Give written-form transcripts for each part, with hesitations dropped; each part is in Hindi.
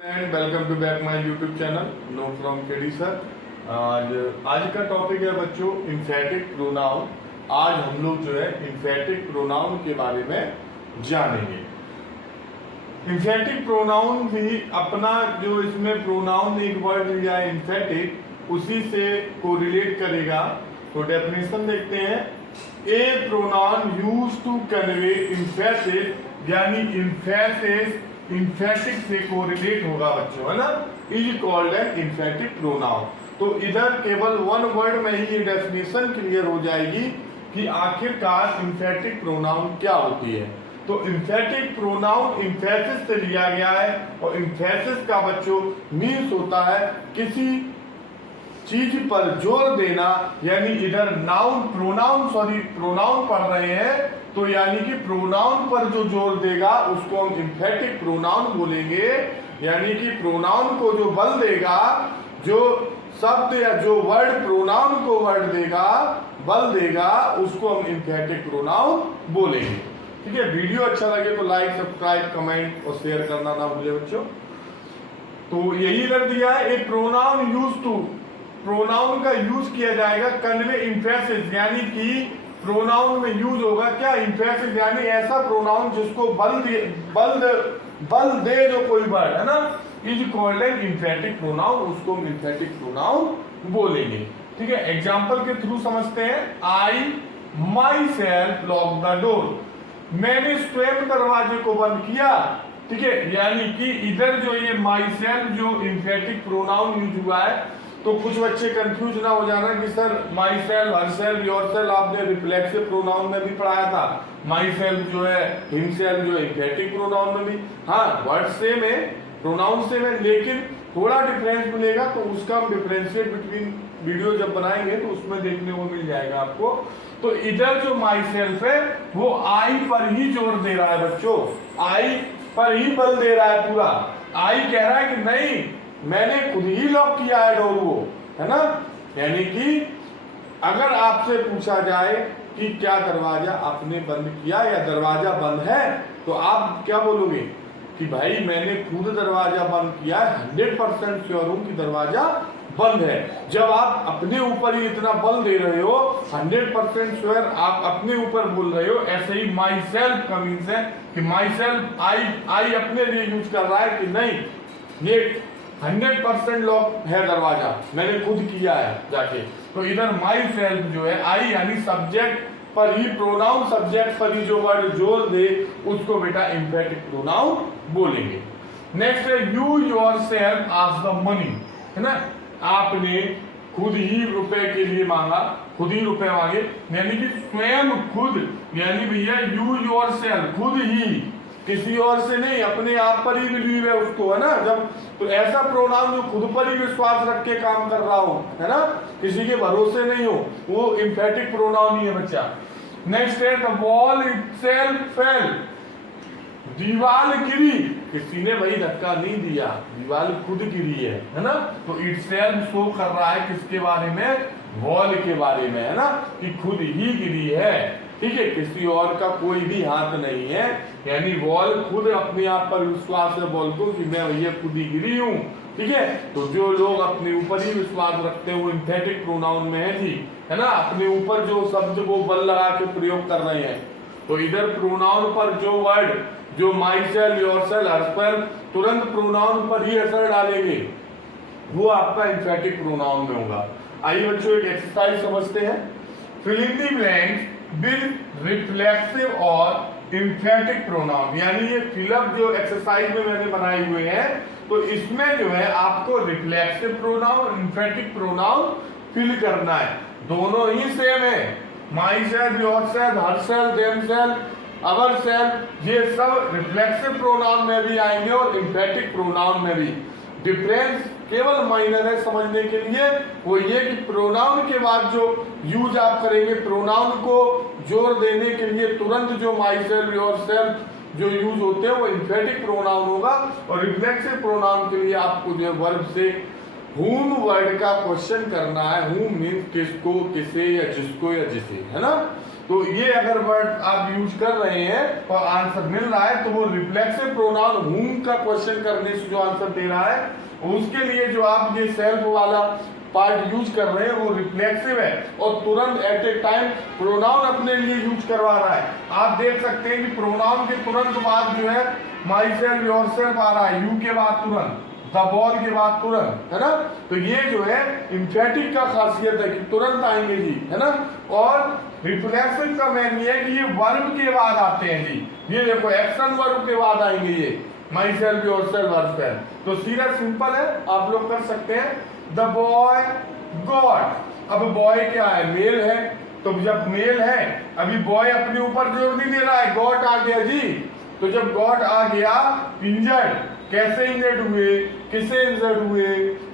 And welcome to back my YouTube channel know from KD sir. आज का टॉपिक है बच्चों इम्फेटिक प्रोनाउन। आज हम लोग जो है इम्फेटिक प्रोनाउन के बारे में जानेंगे। इम्फेटिक प्रोनाउन भी अपना जो इसमें प्रोनाउन एक वर्ड लिया है इम्फेटिक, उसी से कोरिलेट करेगा। तो डेफिनेशन देखते हैं। A pronoun use to convey emphasis, यानी इम्फेसिस इम्फेटिक से कोरिलेट होगा बच्चों, है ना। Is called an emphatic pronoun. तो इधर केवल वन वर्ड में ही ये डेफिनेशन क्लियर हो जाएगी कि आखिरकार इम्फेटिक प्रोनाउन क्या होती है। तो इम्फेटिक प्रोनाउन इम्फेसिस से लिया गया है, और इम्फेसिस का बच्चों मीन्स होता है किसी चीज पर जोर देना, यानी इधर नाउन प्रोनाउन पढ़ रहे हैं तो यानी कि प्रोनाउन पर जो जोर देगा उसको हम इम्फेटिक प्रोनाउन बोलेंगे। यानी कि प्रोनाउन को जो बल देगा, जो शब्द या जो वर्ड प्रोनाउन को बल देगा, उसको हम इम्फेटिक प्रोनाउन बोलेंगे। ठीक है। वीडियो अच्छा लगे तो लाइक, सब्सक्राइब, कमेंट और शेयर करना ना भूले बच्चों। तो यही कर दिया है। ए प्रोनाउन यूज टू, प्रोनाउन का यूज किया जाएगा कन्वे इम्फेसिस, यानी कि प्रोनाउन में यूज होगा क्या, इम्फेसिस, यानी ऐसा प्रोनाउन जिसको बल दे जो कोई वर्ड, है ना। Is called an emphatic pronoun, उसको हम इम्फेटिक प्रोनाउन बोलेंगे। ठीक है। एग्जांपल के थ्रू समझते हैं। I myself lock the door, मैंने स्वयं दरवाजे को बंद किया। ठीक है। यानी कि इधर जो ये माई सेल्फ जो इम्फेटिक प्रोनाउन यूज हुआ है, तो कुछ बच्चे कंफ्यूज ना हो जाना कि sir my self, her self, your self आपने रिफ्लेक्सिव प्रोनाउन में भी पढ़ाया था। माई सेल्फ जो है, हिम सेल्फ जो है इम्फेटिक प्रोनाउन में भी। हाँ, वर्ड सेम है, प्रोनाउन सेम है, लेकिन थोड़ा डिफरेंस मिलेगा। तो उसका हम डिफरेंशिएट बिटवीन वीडियो जब बनाएंगे तो उसमें देखने को मिल जाएगा आपको। तो इधर जो माई सेल्फ है वो आई पर ही जोर दे रहा है बच्चों, आई पर ही बल दे रहा है पूरा। आई कह रहा है कि नहीं, मैंने खुद ही लॉक किया है डोर को, है ना। यानी कि अगर आपसे पूछा जाए कि क्या दरवाजा आपने बंद किया या दरवाजा बंद है, तो आप क्या बोलोगे कि भाई मैंने खुद दरवाजा बंद किया है, 100% श्योर हूं कि दरवाजा बंद है। जब आप अपने ऊपर ही इतना बल दे रहे हो, 100% श्योर आप अपने ऊपर बोल रहे हो। ऐसे ही माई सेल्फ का मीन्स है कि माई सेल्फ, आई अपने लिए यूज कर रहा है कि नहीं, ये 100% लॉक है दरवाजा, मैंने खुद किया है जाके। तो इधर माई सेल्फ जो है, आई यानी सब्जेक्ट पर ही, प्रोनाउन सब्जेक्ट पर ही जो वर्ड जोर दे उसको बेटा इम्फेटिक प्रोनाउन बोलेंगे। नेक्स्ट है यू योर सेल्फ आज द मनी, है ना। आपने खुद ही रुपए के लिए मांगा, खुद ही रुपए मांगे, यानी कि स्वयं खुद, यानी भैया यू योर सेल्फ, खुद ही, किसी और से नहीं, अपने आप पर ही बिलीव है उसको, है ना। जब तो ऐसा प्रोनाउन जो खुद पर ही विश्वास रख के काम कर रहा हो, है ना, किसी के भरोसे नहीं हो, वो इम्फेटिक प्रोनाउन ही है बच्चा। नेक्स्ट है द वॉल इटसेल्फ फेल, दीवार गिरी, किसी ने भाई धक्का नहीं दिया, दीवार खुद गिरी है ना। तो इटसेल्फ शो कर रहा है किसके बारे में, वॉल के बारे में, है ना, कि खुद ही गिरी है। ठीक है। किसी और का कोई भी हाथ नहीं है, यानी वॉल खुद अपने आप पर विश्वास है वॉल को कि मैं भैया खुद ही गिरी हूँ। ठीक है। तो जो लोग अपने ऊपर ही विश्वास रखते हैं वो इम्फेटिक प्रोनाउन में है जी, है ना। अपने ऊपर जो शब्द वो बल लगा के प्रयोग कर रहे हैं। तो इधर प्रोनाउन पर जो वर्ड, जो my self, yourself, her self, तुरंत प्रोनाउन पर ही असर डालेंगे, वो आपका इम्फेटिक प्रोनाउन में होगा। आइए बच्चों एक एक्सरसाइज समझते हैं। Fill in the blanks with reflexive और इम्फेटिक प्रोनाउन, यानी ये फिलअप जो एक्सरसाइज में मैंने बनाए हुए हैं, तो इसमें जो है आपको reflexive pronoun, emphatic pronoun fill करना है। दोनों ही सेम है, myself, yourself, herself, themself, ourself, ये सब रिफ्लेक्सिव प्रोनाउन में भी आएंगे और इम्फेटिक प्रोनाउन में भी। डिफरेंस केवल माइनर है समझने के लिए, वो ये कि प्रोनाउन के बाद जो यूज आप करेंगे, प्रोनाउन को जोर देने के लिए तुरंत जो माई सेल्फ, योर सेल्फ जो यूज होते हैं वो इम्फेटिक प्रोनाउन होगा, और रिफ्लेक्सिव प्रोनाउन के लिए आपको जो वर्ब से whom वर्ड का क्वेश्चन करना है। whom मीन्स किसको, किसे, या जिसको, या जिसे, है ना। तो ये अगर वर्ड आप यूज कर रहे हैं और आंसर मिल रहा है तो वो रिफ्लेक्सिव प्रोनाउन whom का क्वेश्चन करने से जो आंसर दे रहा है उसके लिए जो आप ये सेल्फ वाला पार्ट यूज कर रहे हैं वो रिफ्लेक्सिव है और तुरंत एट ए टाइम प्रोनाउन अपने लिए यूज करवा रहा है। आप देख सकते हैं कि प्रोनाउन के तुरंत बाद जो है माई सेल्फ योर सेल्फ आ रहा है, यू के बाद तुरंत, द बॉल के बाद तुरंत, है ना। तो ये जो है इम्फेटिक का खासियत है कि तुरंत आएंगे जी, है ना। और रिफ्लेक्सिव का मेन ये है कि ये वर्ब के बाद आते हैं जी। ये देखो एक्शन वर्ब के बाद आएंगे ये my self yourself her self. तो सीधा सिंपल है, आप लोग कर सकते हैं। द बॉय गॉट, अब बॉय क्या है, मेल है, तो जब मेल है अभी बॉय अपने ऊपर जोर नहीं दे रहा है, गॉट आ गया जी। तो जब गॉट आ गया, इंजर्ड, कैसे इंजर्ड हुए, किसे इंजर्ड हुए,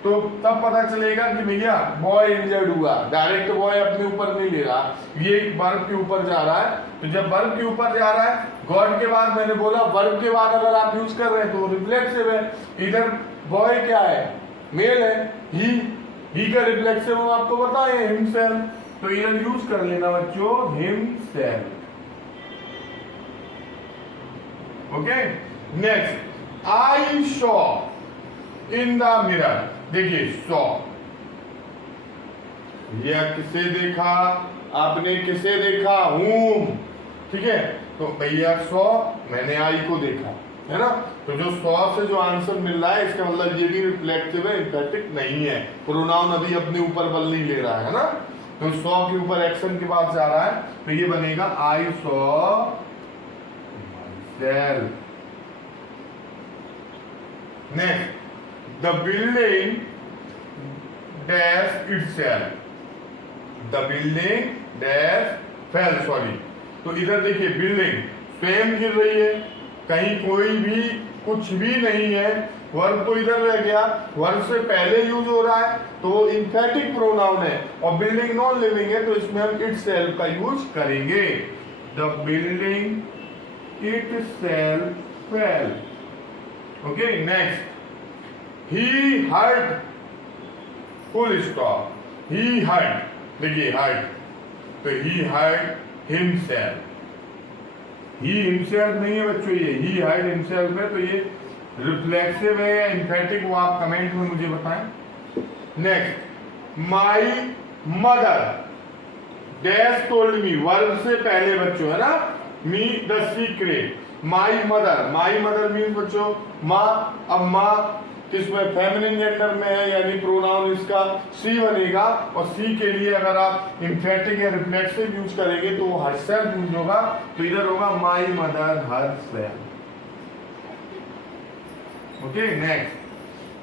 तो तब पता चलेगा कि भैया बॉय इंजर्ड हुआ। डायरेक्ट बॉय अपने ऊपर नहीं ले रहा, ये वर्ब के ऊपर जा रहा है। तो जब वर्ब के ऊपर जा रहा है, गॉड के बाद मैंने बोला वर्ब के बाद अगर आप यूज कर रहे हैं तो रिफ्लेक्सिव है। इधर बॉय क्या है, मेल है, ही का रिफ्लेक्सिव हम आपको बताए हिमसेल्फ, तो इधर यूज कर लेना बच्चों himself. Okay, next I saw in the mirror. देखिए सॉ, यह किसे देखा, आपने किसे देखा, हूम, ठीक है। तो भैया सॉ, मैंने आई को देखा, है ना। तो जो सॉ से जो आंसर मिल रहा है इसका मतलब ये भी रिफ्लेक्टिव है, इम्फेटिक नहीं है। प्रोनाउन अभी अपने ऊपर बल नहीं ले रहा है ना। तो सॉ के ऊपर एक्शन के बाद जा रहा है, तो ये बनेगा I saw self. Next, the building dash itself, the building dash fail, sorry. तो इधर देखिए बिल्डिंग स्वयं गिर रही है, कहीं कोई भी कुछ भी नहीं है, वर्ब तो इधर रह गया, वर्ब से पहले यूज हो रहा है तो वो इम्फेटिक प्रोनाउन है और बिल्डिंग नॉन लिविंग है, तो इसमें हम इटसेल्फ का यूज करेंगे। The building itself fell. Okay, next, he hurt, full stop, he hurt, देखिए हर्ट, तो he hurt himself, he himself नहीं है बच्चों, ये ही हर्ट हिमसेल्फ है। तो ये रिफ्लेक्सिव है या इम्फेटिक, वो आप कमेंट में मुझे बताएं। Next, my mother dash told me, verb से पहले बच्चों, है ना, me the secret. My mother, my mother means बच्चों माँ। अब माँ किसमें, फेमिनिन जेंडर में है, यानी प्रोनाउन इसका सी बनेगा। और सी के लिए अगर आप इम्फेटिक या रिफ्लेक्सिव यूज करेंगे तो हरसेल्फ यूज होगा, तो इधर होगा my mother herself. Okay, next,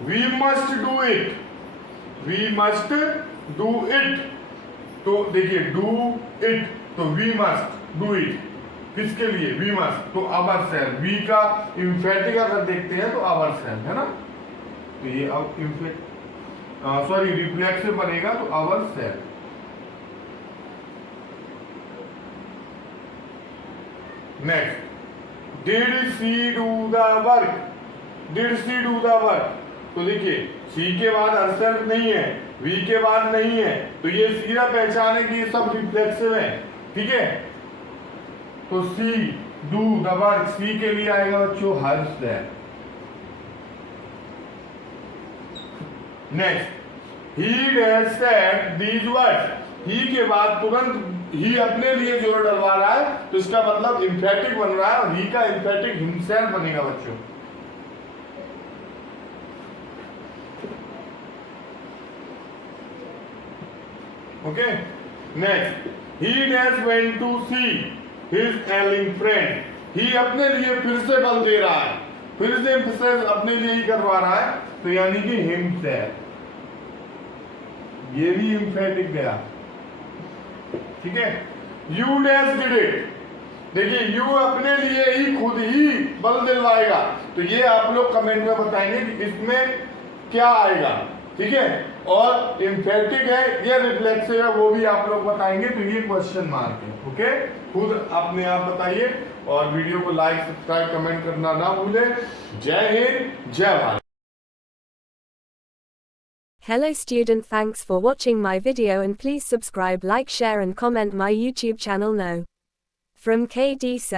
we must do it, we must do it. तो देखिए डू इट, तो वी मस्ट डू इट, किसके लिए, वी मस्ट, तो आवर सेल्फ। वी का इम्फेटिक अगर देखते हैं तो आवर सेल्फ, है ना। तो ये अब सॉरी रिफ्लेक्सिव बनेगा तो our self. Next, did she do the work, did she do the work. तो देखिए सी के बाद हरसेल्फ नहीं है, वी के बाद नहीं है, तो ये सीधा पहचाने कि ये सब रिफ्लेक्सिव है, ठीक है। तो she do the work, she के लिए आएगा बच्चों herself. Next, he has said these words, he के बाद तुरंत ही अपने लिए जोर डलवा रहा है, तो इसका मतलब इम्फेटिक बन रहा है और ही का इम्फेटिक हिमसेल्फ बनेगा बच्चों। Okay, next, he dash went to see his ailing friend, he अपने लिए फिर से बल दे रहा है, फिर से एम्फसाइज अपने लिए ही करवा रहा है, तो यानी कि हिमसेल्फ, ये भी इम्फेटिक गया, ठीक है। यू डैश डिड इट, देखिए यू अपने लिए ही खुद ही बल दिलवाएगा, तो ये आप लोग कमेंट में बताएंगे कि इसमें क्या आएगा, ठीक है। और इम्फेटिक है या रिफ्लेक्सिव है वो भी आप लोग बताएंगे, तो ये क्वेश्चन मार्क है, ओके। खुद अपने आप बताइए और वीडियो को लाइक सब्सक्राइब कमेंट करना ना भूलें। जय हिंद, जय Bharat. Hello student, thanks for watching my video and please subscribe, like, share and comment my YouTube channel. No. From KD